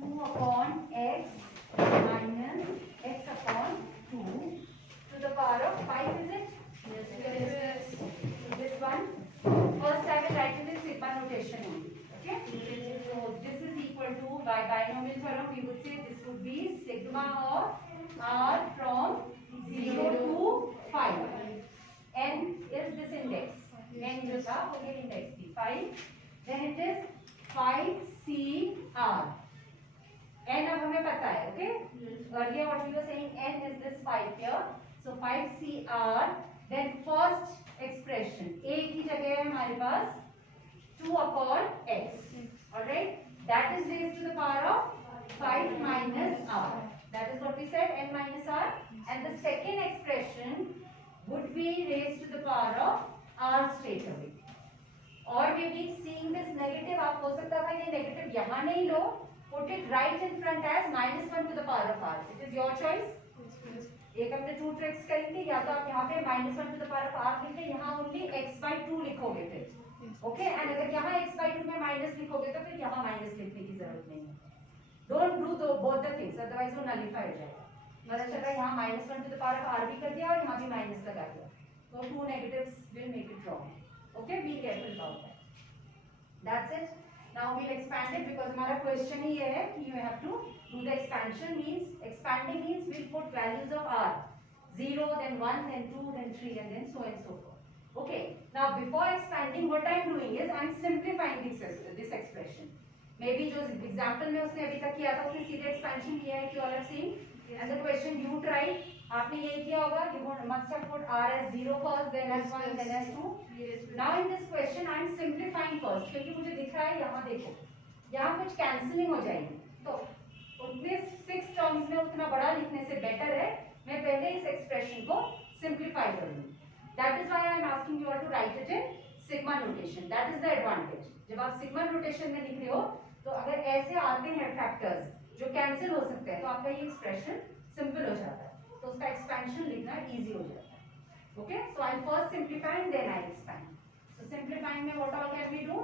2 upon x minus x upon 2 to the power of 5, is it? Yes. So this one, first I will write it in sigma notation only. Okay? So this is equal to, by binomial theorem, we would say this would be sigma of r from 0 to 5. N is this index. N is the index 5. Then it is 5CR. N अब हमें पता है, okay? Earlier what we were saying, N is this 5 here. So 5CR. Then first expression, A की जगह है हमारे पास 2 upon x. Alright? That is raised to the power of 5 minus r. That is what we said, n minus r. And the second expression would be raised to the power of r straight away. Or maybe seeing this negative, आप हो सकता था ये negative यहाँ नहीं लो, put it right in front as -1 to the power of r. It is your choice. एक अपने 2 tricks करेंगे, या तो आप यहाँ पे -1 to the power of r लिख के यहाँ only x/2 लिखोगे फिर. ओके, एंड अगर यहाँ x/2 में माइनस लिखोगे तो फिर यहाँ माइनस लिखने की जरूरत नहीं है. Don't do both the things, otherwise वो नलिफाई हो जाएगा. मतलब चला यहाँ -1 to the power of r भी कर दिया और यहाँ भी माइनस लगा दिया, तो 2 negatives will make it wrong. Okay, be careful about that. That's it. Now we'll expand it because हमारा question ही ये है कि you have to do the expansion. Means expanding means we'll put values of r, 0, then 1, then 2, then 3, and then so and so forth. Okay, now before expanding, what I am doing is I am simplifying this expression. Maybe जो example में उसने अभी तक किया था उसने सीधे expansion किया है, you all have seen. And the question you tried, आपने यही किया होगा. You must have put r as 0 first, then as 1, then as 2. Now in this question I am simplifying first, क्योंकि मुझे दिख रहा है यहाँ देखो, यहाँ कुछ कैंसिलिंग हो जाएगी, तो उतने 6 टर्म्स में उतना बड़ा लिखने से बेटर है मैं पहले इस एक्सप्रेशन को सिंप्लीफाई कर लूँ. That is why I am asking you all to write it in sigma notation. That is the advantage. जब आप sigma notation में लिख रहे हो तो अगर ऐसे आते हैं फैक्टर्स जो कैंसिल हो सकते हैं तो आपका ये एक्सप्रेशन सिंपल हो जाता है, तो उसका एक्सपेंशन लिखना इजी हो जाता है. Okay, so I first simplify and then I expand. So simplifying में what all can we do?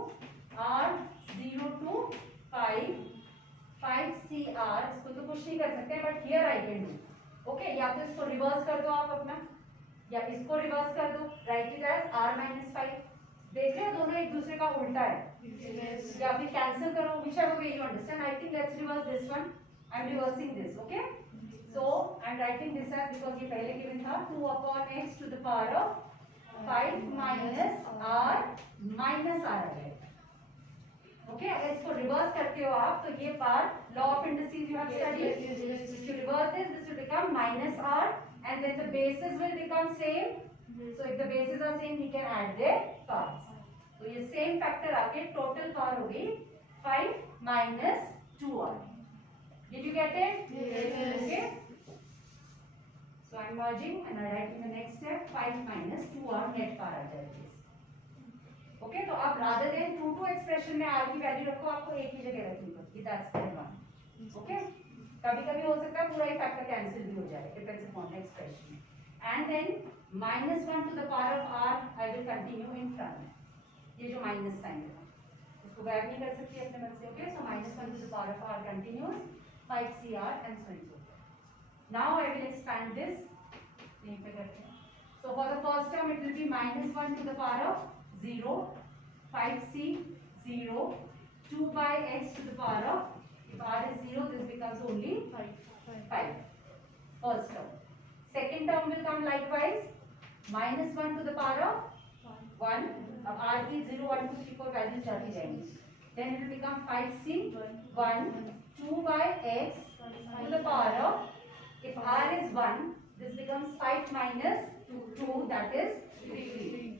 r 0 to 5 5CR, इसको तो कुछ नहीं कर सकते but here I can do. Okay, या तो इसको रिवर्स कर दो आप अपना, या इसको रिवर्स कर दो, write it as r minus 5. देख रहे हो दोनों एक दूसरे का उल्टा है. या फिर कैंसिल करो, whichever way you understand. I think let's reverse this one. I'm reversing this. Okay, so I'm writing this as, because ये पहले given था 2 upon x to the power of 5 minus r minus r आ जाएगा. Okay, अगर इसको reverse करते हो आप तो ये part law of indices you have studied. If you reverse this will become minus r and then the bases will become same. So if the bases are same we can add their powers. तो ये same factor आके total power हो गई 5 minus 2r. Did you get it? Yes. Okay. So I'm merging and I write in the next step 5 minus 2r net power आ जाएगी. Okay, तो आप rather than 2 expression में r की value रखो, आपको एक ही जगह रखनी पड़ेगी. That's the advantage. ओके, कभी-कभी हो सकता है पूरा ही फैक्टर कैंसिल भी हो जाए, depends upon the expression. And then -1 to the power of r I will continue in front. ये जो माइनस साइन है उसको गायब नहीं कर सकती अपने मन से. Okay, so -1 to the power of r continues 5CR and so on. Now I will expand this. यहीं पे करते हैं. So for the first term it will be -1 to the power of 0, 5C 0, 2 by x to the power of, if r is 0 this becomes only 5. First term. Second term will come likewise, -1 to the power of 1. अब r की 0, 1, 2, 3, 4 values जाती जाएंगी. Then it will become 5C 1, 2 by x to the power of, if r is 1 this becomes 5 minus 2, that is 3.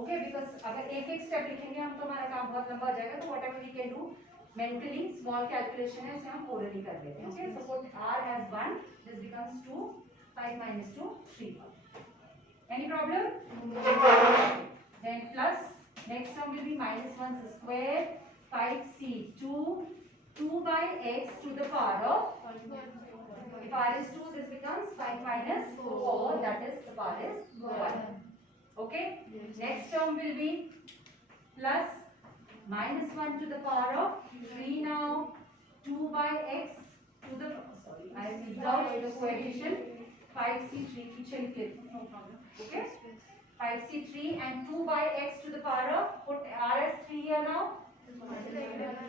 Okay, because अगर एक एक step लिखेंगे हम तो हमारा काम बहुत लंबा हो जाएगा. तो whatever we can do mentally, small calculation है उसे हम ओरली कर लेते हैं. Okay, suppose r has 1, this becomes 2, 5 minus 2, 3. Any problem? Then plus next term will be -1 square 5C2, 2 by x to the power of, if r is 2 this becomes 5 minus 4, that is the power is 1. Okay, next term will be plus -1 to the power of 3 now, 2 by by x to the, sorry, I missed out the coefficient 5c3 पीछे लिख लेती हूँ, no problem. Okay, 5c3 and 2 by x to the power of, put r as 3 here now.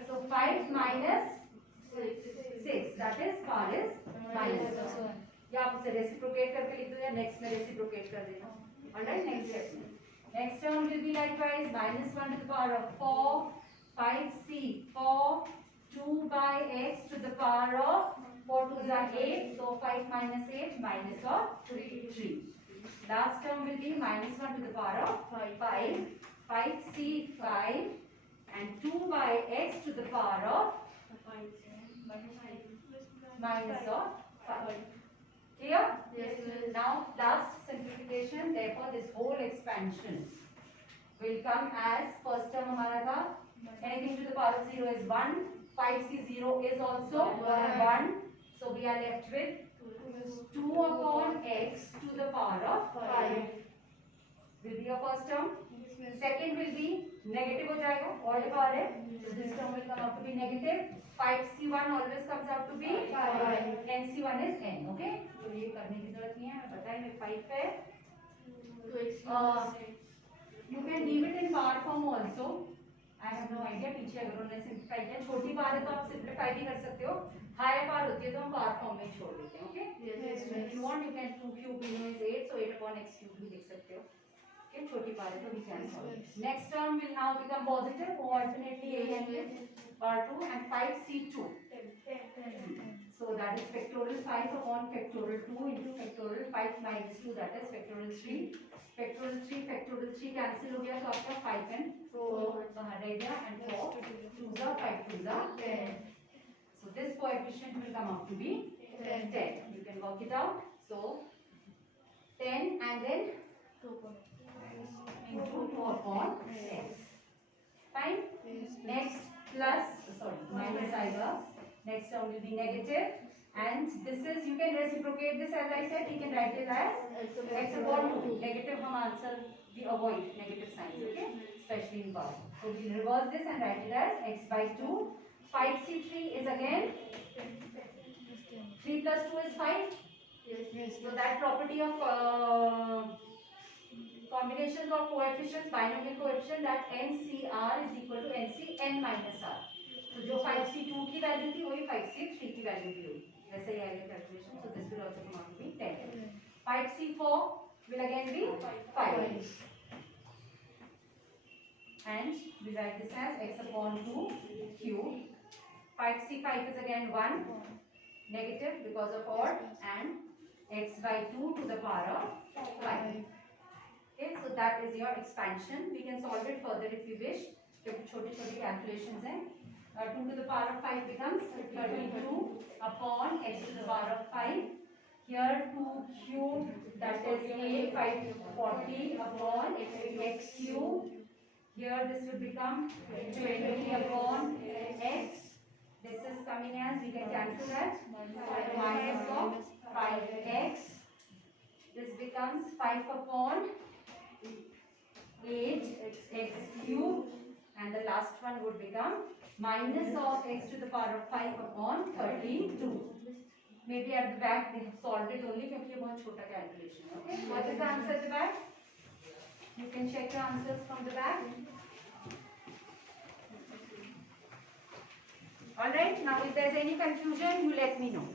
So 5 minus 6, that is r is minus 1. या आप उसे reciprocate करके लिख दो या नेक्स्ट में रेसिप्रोकेट कर देना. Alright, next step. Next term will be likewise minus 1 to the power of 4, 5c 4, 2 by x to the power of 4 2s are 8, so 5 minus 8 minus of 3. Last term will be minus 1 to the power of 5, 5c 5 and 2 by x to the power of minus of 5. Clear? Yes. Now last simplification, therefore this whole expansion will come as first term हमारा था anything to the power of 0 is 1, 5c0 is also 1, so we are left with 2 upon x to the power of 5 will be your first term. Second will be negative हो जाएगा, odd power है, so this term will come out to be negative. 5c1 always comes out to be 5, nc1 is n. Okay, तो ये करने की जरूरत नहीं है, हमें पता है ये 5 है. You can leave it in power form also. I have no idea पीछे अगर उन्होंने सिंप्लीफाई किया, छोटी पावर है तो आप सिंप्लीफाई भी कर सकते हो, हायर पावर होती है तो हम पावर फॉर्म में छोड़ देते हैं. Okay, if you want you can 2 cube we know is 8, so 8 upon x cube भी लिख सकते हो. Okay, छोटी पावर है तो we can solve it. Next term will now become positive, alternately a and power 2 and 5c2. So that is factorial 5 upon factorial 2 into factorial 5 minus 2, that is factorial 3. Factorial 3 cancel हो गया तो आपका 5 and 4 बाहर रह गया and 4 2s are 5 2s are 10. So this coefficient will come out to be 10. You can work it out. So 10 and then into 2 upon x. Fine. Next plus, sorry, minus आएगा. Next term will be negative, and this is, you can reciprocate this as I said, you can write it as x upon 2. Negative हम answer we avoid negative signs, okay, especially in power. So we reverse this and write it as x by 2. 5c3 is again 3 plus 2 is 5. Yes. So that property of combinations of coefficients, binomial coefficient, that NCR is equal to NCn minus R. तो जो 5c2 की value थी वही 5c3 की value भी होगी, वैसे ही आएगा calculation. So this will also come out to be 10. 5c4 will again be 5 and we write this as x upon 2 cube. 5c5 is again 1 negative because of odd and x by 2 to the power of 5. Okay, so that is your expansion. We can solve it further if you wish, क्योंकि छोटी छोटी calculations हैं. 2 to the power of 5 becomes 32 upon x to the power of 5. Here 2 cube, that is 8, 540 upon x cube. Here this will become 20 upon x. This is coming as, we can cancel that, minus of 5x. This becomes 5 upon 8 x cube, and the last one would become minus of x to the power of 5 upon 32. Maybe at the back they have solved it only क्योंकि ये बहुत छोटा calculation है. Okay, what is the answer at the back? You can check your answers from the back. All right. Now, if there is any confusion, you let me know.